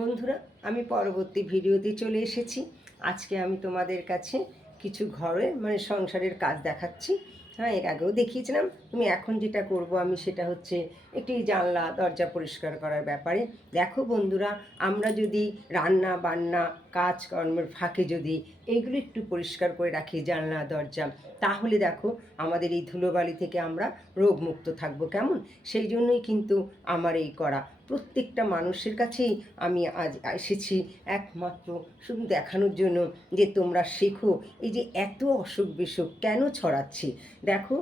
বন্ধুরা, আমি পরবর্তী ভিডিওতে চলে এসেছি। আজকে আমি তোমাদের কাছে কিছু ঘরের সংসারের কাজ দেখাচ্ছি। হ্যাঁ, এর আগেও দেখিয়েছিলাম। তুমি এখন যেটা করব আমি সেটা হচ্ছে একটি জানলা দরজা পরিষ্কার করার ব্যাপারে। দেখো বন্ধুরা, আমরা যদি রান্না বান্না কাজকর্মের ফাঁকে যদি এইগুলো একটু পরিষ্কার করে রাখি জানলা দরজা, তাহলে দেখো আমাদের এই ধুলোবালি থেকে আমরা রোগমুক্ত থাকবো। কেমন? সেই জন্যই কিন্তু আমার এই করা। প্রত্যেকটা মানুষের কাছেই আমি আজ এসেছি একমাত্র শুধু দেখানোর জন্য যে তোমরা শেখো এই যে এত অসুখ বিসুখ কেন ছড়াচ্ছে। দেখো,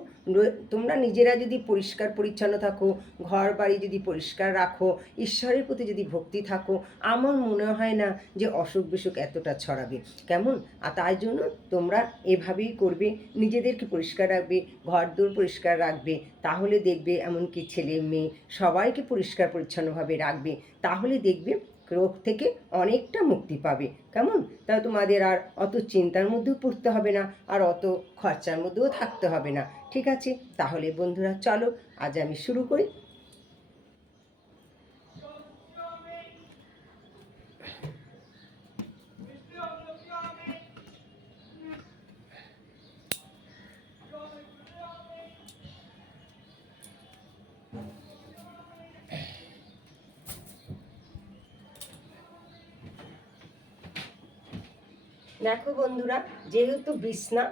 তোমরা নিজেরা যদি পরিষ্কার পরিচ্ছন্ন থাকো, ঘর বাড়ি যদি পরিষ্কার রাখো, ঈশ্বরের প্রতি যদি ভক্তি থাকো, আমার মনে হয় না যে অসুখ বিসুখ এতটা ছড়াবে। কেমন? আর তাই জন্য তোমরা এভাবেই করবে, নিজেদেরকে পরিষ্কার রাখবে, ঘরদোর পরিষ্কার রাখবে, তাহলে দেখবে এমনকি ছেলে মেয়ে সবাইকে পরিষ্কার পরিচ্ছন্নভাবে রাখবে, তাহলে দেখবে রোগ থেকে অনেকটা মুক্তি পাবে। কেমন? তাহলে তোমাদের আর অত চিন্তার মধ্যেও পড়তে হবে না, আর অত খরচার মধ্যেও থাকতে হবে না। ঠিক আছে, তাহলে বন্ধুরা চলো আজ আমি শুরু করি। দেখো বন্ধুরা, যেহেতু বিছনা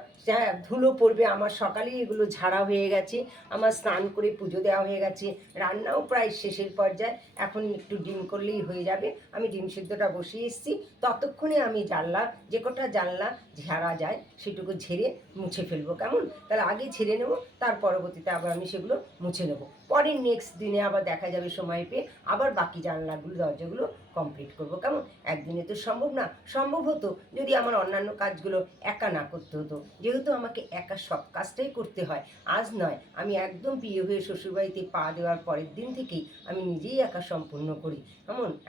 ধুলো পড়বে, আমার সকালেই এগুলো ঝাড়া হয়ে গেছে, আমার স্নান করে পুজো দেওয়া হয়ে গেছে, রান্নাও প্রায় শেষের পর্যায়ে, এখন একটু ডিম করলেই হয়ে যাবে। আমি ডিম সিদ্ধটা বসিয়ে এসেছি, ততক্ষণে আমি জানলা যে কটা জানলা ঝাড়া যায় সেটুকু ঝেড়ে মুছে ফেলবো। কেমন? তাহলে আগে ঝেড়ে নেবো, তার পরবর্তীতে আবার আমি সেগুলো মুছে নেবো। পরে নেক্সট দিনে আবার দেখা যাবে সময় পেয়ে আবার বাকি জানলাগুলো দরজাগুলো কমপ্লিট করবো। কেমন? একদিনে তো সম্ভব না। সম্ভব হতো যদি আমার অন্যান্য কাজগুলো একা না করতে হতো। যেহেতু আমাকে একা সব কাজটাই করতে হয়, আজ নয়, আমি একদম বিয়ে হয়ে শ্বশুরবাড়িতে পা দেওয়ার পরের দিন থেকেই আমি নিজেই একা সম্পূর্ণ করি।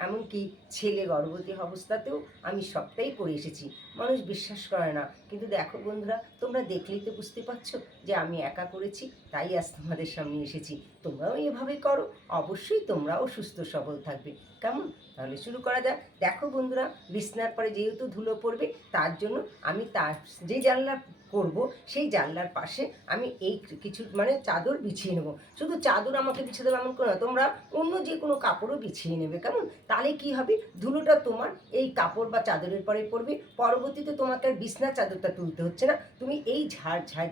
এমনকি ছেলে গর্ভবতী অবস্থাতেও আমি সবটাই করে এসেছি। মানুষ বিশ্বাস করে না, কিন্তু দেখো বন্ধুরা, তোমরা দেখলেই তো বুঝতে পারছো যে আমি একা করেছি, তাই আজ তোমাদের সামনে এসেছি। তোমরাও এভাবে করো, অবশ্যই তোমরাও সুস্থ সবল থাকবে। কেমন? তাহলে শুরু করা যাক। দেখো বন্ধুরা, বিছনার পরে যেহেতু ধুলো পড়বে, তার জন্য আমি তার যে জানলা করব সেই জানলার পাশে আমি এই কিছু চাদর বিছিয়ে নেব। শুধু চাদর আমাকে বিছিয়ে দেবো এমন করে না, তোমরা অন্য যে কোনো কাপড়ও বিছিয়ে নেবে। কেমন? তাহলে কি হবে, ধুলোটা তোমার এই কাপড় বা চাদরের পরে পড়বে, পরবর্তীতে তোমাকে আর বিছনার চাদরটা তুলতে হচ্ছে না। তুমি এই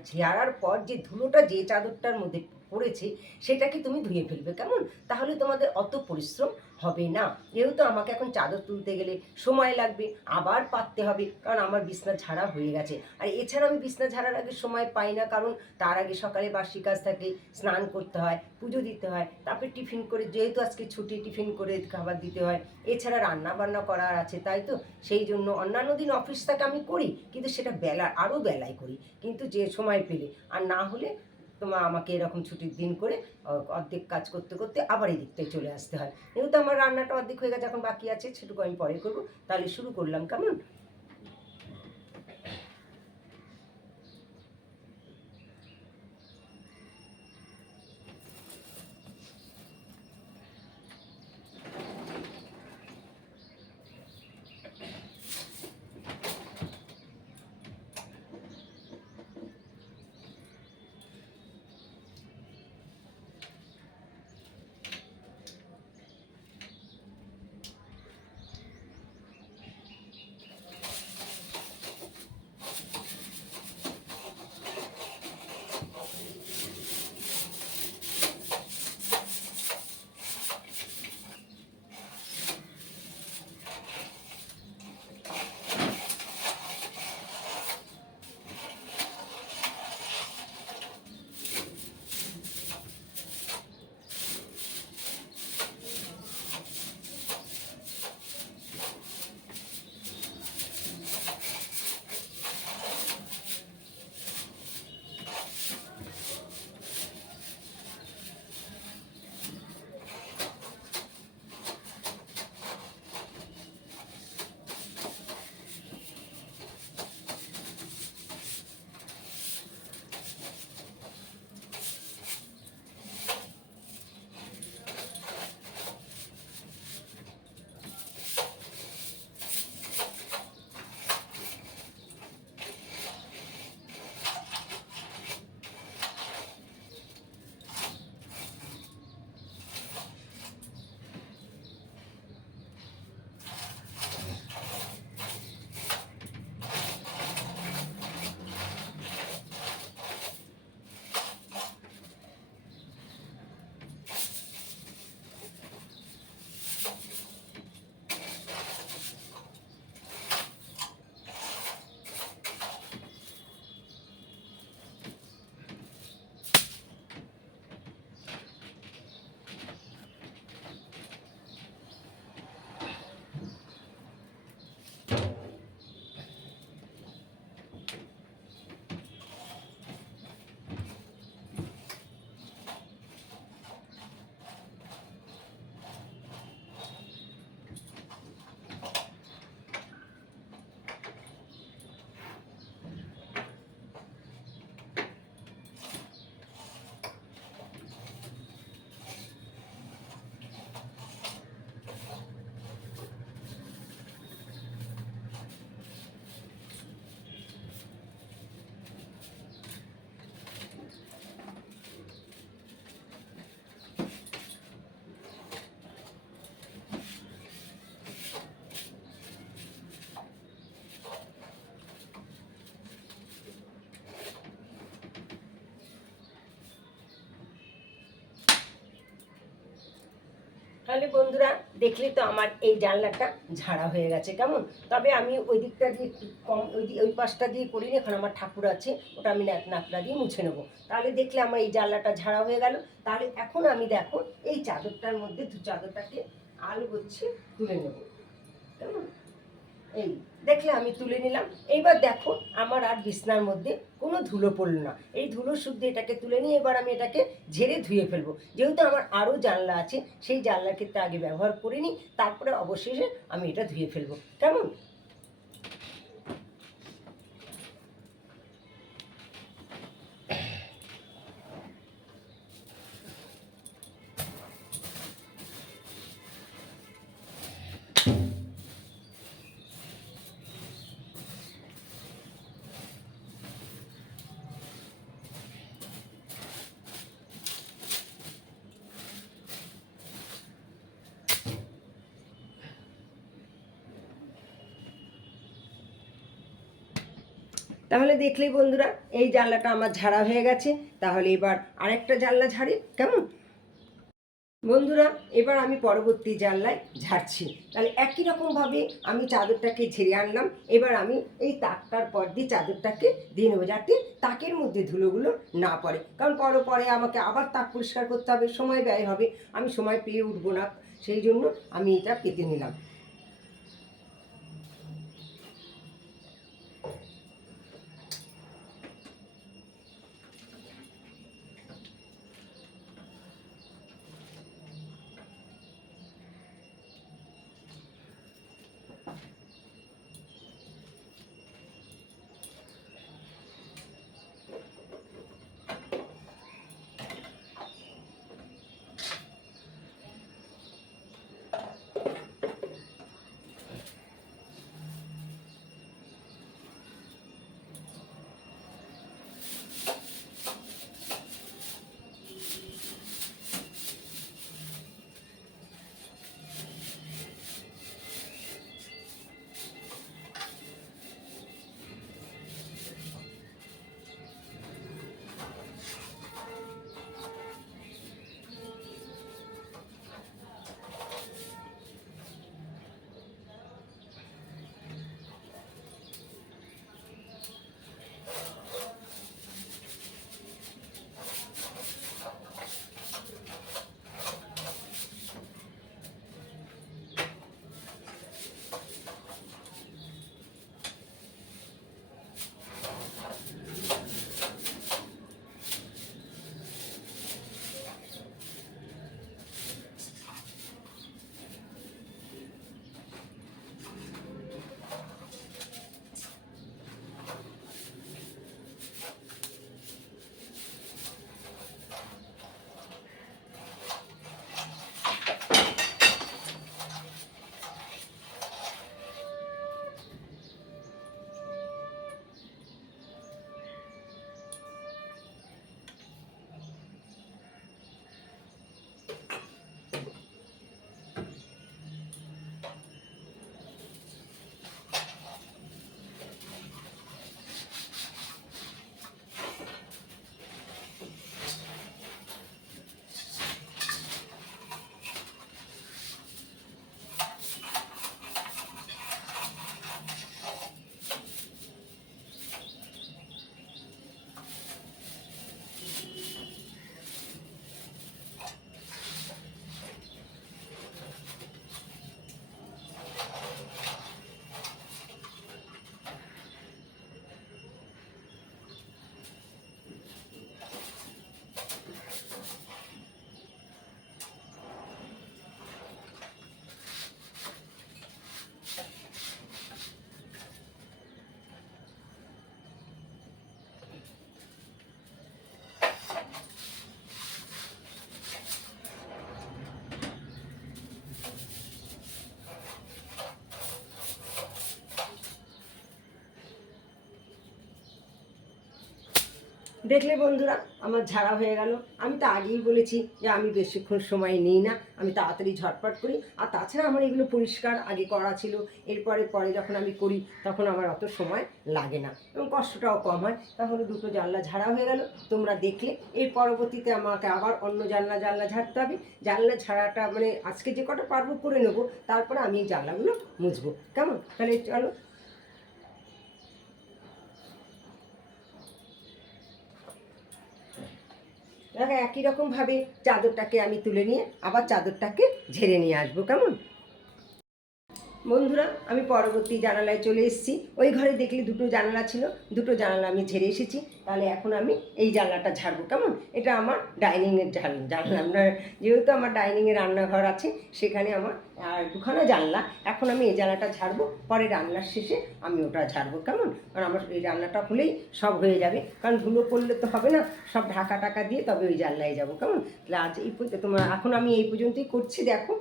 ঝাড়ার পর যে ধুলোটা যে চাদরটার মধ্যে পড়েছে সেটাকে তুমি ধুয়ে ফেলবে। কেমন? তাহলে তোমাদের অত পরিশ্রম হবে না। যেহেতু আমাকে এখন চাদর তুলতে গেলে সময় লাগবে, আবার পাততে হবে, কারণ আমার বিছনা ঝাড়া হয়ে গেছে। আর এছাড়া আমি বিছনা ঝাড়ার আগে সময় পাই না, কারণ তার আগে সকালে বাসি কাজ থাকে, স্নান করতে হয়, পুজো দিতে হয়, তারপরে টিফিন করে, যেহেতু আজকে ছুটি, টিফিন করে খাবার দিতে হয়, এছাড়া রান্না বান্না করার আছে, তাই তো সেই জন্য অন্যান্য দিন অফিস থাকে আমি করি, কিন্তু সেটা বেলা আরও বেলায় করি, কিন্তু যে সময় পেলে। আর না হলে আমাকে এরকম ছুটির দিন করে অর্ধেক কাজ করতে করতে আবার এই দিকটায় চলে আসতে হয়। যেহেতু আমার রান্নাটা অর্ধেক হয়ে গেছে, এখন বাকি আছে, সেটুকু আমি পরে করবো। তাহলে শুরু করলাম। কেমন? তাহলে বন্ধুরা দেখলে তো আমার এই জানলাটা ঝাড়া হয়ে গেছে কেমন। তবে আমি ওই দিকটা দিয়ে একটু কম, ওই পাশটা দিয়ে করিনি, এখন আমার ঠাকুর আছে, ওটা আমি ন্যাকড়া দিয়ে মুছে নেবো। তাহলে দেখলে আমার এই জানলাটা ঝাড়া হয়ে গেল। তাহলে এখন আমি দেখো এই চাদরটার মধ্যে চাদরটাকে আলগোছে তুলে নেবো কেমন। এই দেখলে আমি তুলে নিলাম। এইবার দেখো আমার আর বিছনার মধ্যে কোনো ধুলো পড়লো না। এই ধুলো শুদ্ধ এটাকে তুলে নিয়ে এবার আমি এটাকে ঝেড়ে ধুয়ে ফেলবো। যেহেতু আমার আরও জানলা আছে, সেই জানলার ক্ষেত্রে আগে ব্যবহার করে নিই, তারপরে অবশেষে আমি এটা ধুয়ে ফেলবো কেমন। তাহলে দেখলেই বন্ধুরা এই জানলাটা আমার ঝাড়া হয়ে গেছে। তাহলে এবার আরেকটা জানলা ঝাড়ি কেমন। বন্ধুরা এবার আমি পরবর্তী জানলায় ঝাড়ছি। তাহলে একই রকমভাবে আমি চাদরটাকে ঝেড়ে আনলাম। এবার আমি এই তাকটার পর দিয়ে চাদরটাকে দিয়ে নেবো, যাতে তাকের মধ্যে ধুলোগুলো না পড়ে, কারণ পরে আমাকে আবার তাক পরিষ্কার করতে হবে, সময় ব্যয় হবে, আমি সময় পেয়ে উঠবো না, সেই জন্য আমি এটা পেতে নিলাম। দেখলে বন্ধুরা আমার ঝাড়া হয়ে গেল। আমি তো আগেই বলেছি যে আমি বেশিক্ষণ সময় নিই না, আমি তাড়াতাড়ি ঝটপট করি। আর তাছাড়া আমার এগুলো পরিষ্কার আগে করা ছিল, পরে যখন আমি করি তখন আমার অত সময় লাগে না এবং কষ্টটাও কম হয়। তাহলে দুটো জানলা ঝাড়া হয়ে গেল, তোমরা দেখলে। এর পরবর্তীতে আমাকে আবার অন্য জানলা ঝাড়তে হবে। জানলা ঝাড়াটা মানে আজকে যে কটা পারবো করে নেবো, তারপরে আমি এই জানলাগুলো মুছবো। কেমন? তাহলে চলো। দেখো একই রকমভাবে চাদরটাকে আমি তুলে নিয়ে আবার চাদরটাকে ঝেড়ে নিয়ে আসবো। কেমন বন্ধুরা? আমি পরবর্তী জানালায় চলে এসেছি। ওই ঘরে দেখলে দুটো জানালা ছিল, দুটো জানালা আমি ঝেড়ে এসেছি। তাহলে এখন আমি এই জানলাটা ঝাড়বো। কেমন? এটা আমার ডাইনিংয়ের জানলা। আপনার যেহেতু আমার ডাইনিংয়ে রান্নাঘর আছে, সেখানে আমার আর দুখানা জানলা। এখন আমি এই জানলাটা ঝাড়বো, পরে রান্নার শেষে আমি ওটা ঝাড়বো। কেমন? কারণ আমার এই রান্নাটা হলেই সব হয়ে যাবে, কারণ ধুলো পড়লে তো হবে না, সব ঢাকা টাকা দিয়ে তবে ওই জানলায় যাবো। কেমন? তাহলে আজ এই তোমার এখন আমি এই পর্যন্তই করছি। দেখো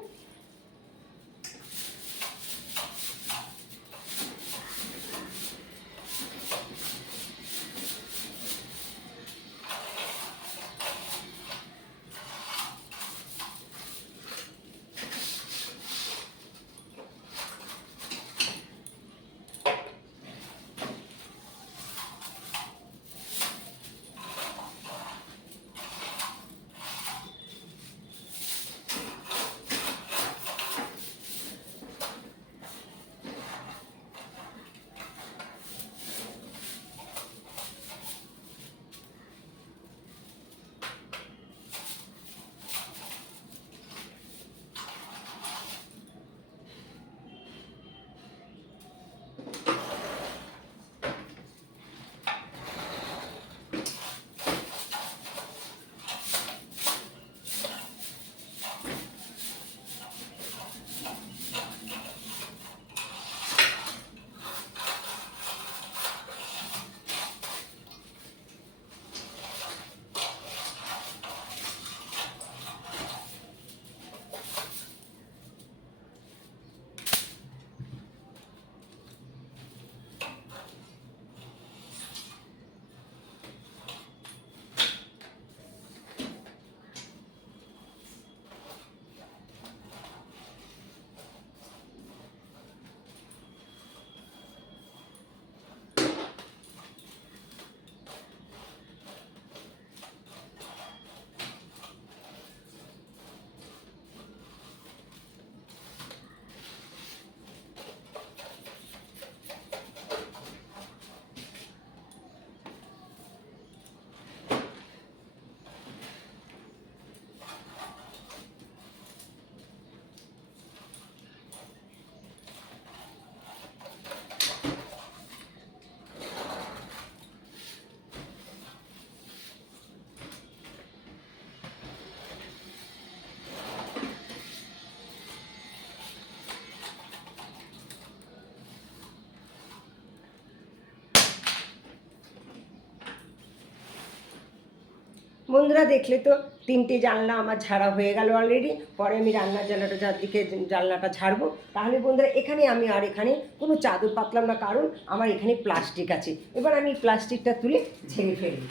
বন্ধুরা দেখলে তো তিনটে জানলা আমার ঝাড়া হয়ে গেল অলরেডি। পরে আমি রান্নার জানলাটা চারদিকে জানলাটা ঝাড়বো। তাহলে বন্ধুরা এখানে আমি আর এখানে কোনো চাদর পাতলাম না, কারণ আমার এখানে প্লাস্টিক আছে। এবার আমি প্লাস্টিকটা তুলে ঝেড়ে ফেলবো।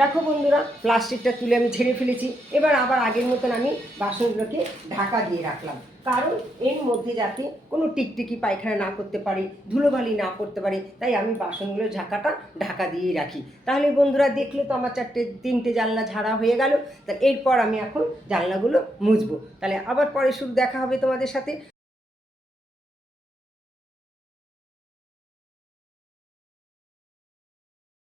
দেখো বন্ধুরা, প্লাস্টিকটা তুলে আমি ঝেড়ে ফেলেছি। এবার আবার আগের মতন আমি বাসনগুলোকে ঢাকা দিয়ে রাখলাম, কারণ এর মধ্যে যাতে কোনো টিকটিকি পায়খানা না করতে পারে, ধুলোবালি না পড়তে পারে, তাই আমি বাসনগুলো ঢাকা দিয়েই রাখি। তাহলে বন্ধুরা দেখলে তো আমার তিনটে জানলা ঝাড়া হয়ে গেল। তাহলে এরপর আমি এখন জানলাগুলো মুছবো। তাহলে আবার পরে শুরু দেখা হবে তোমাদের সাথে।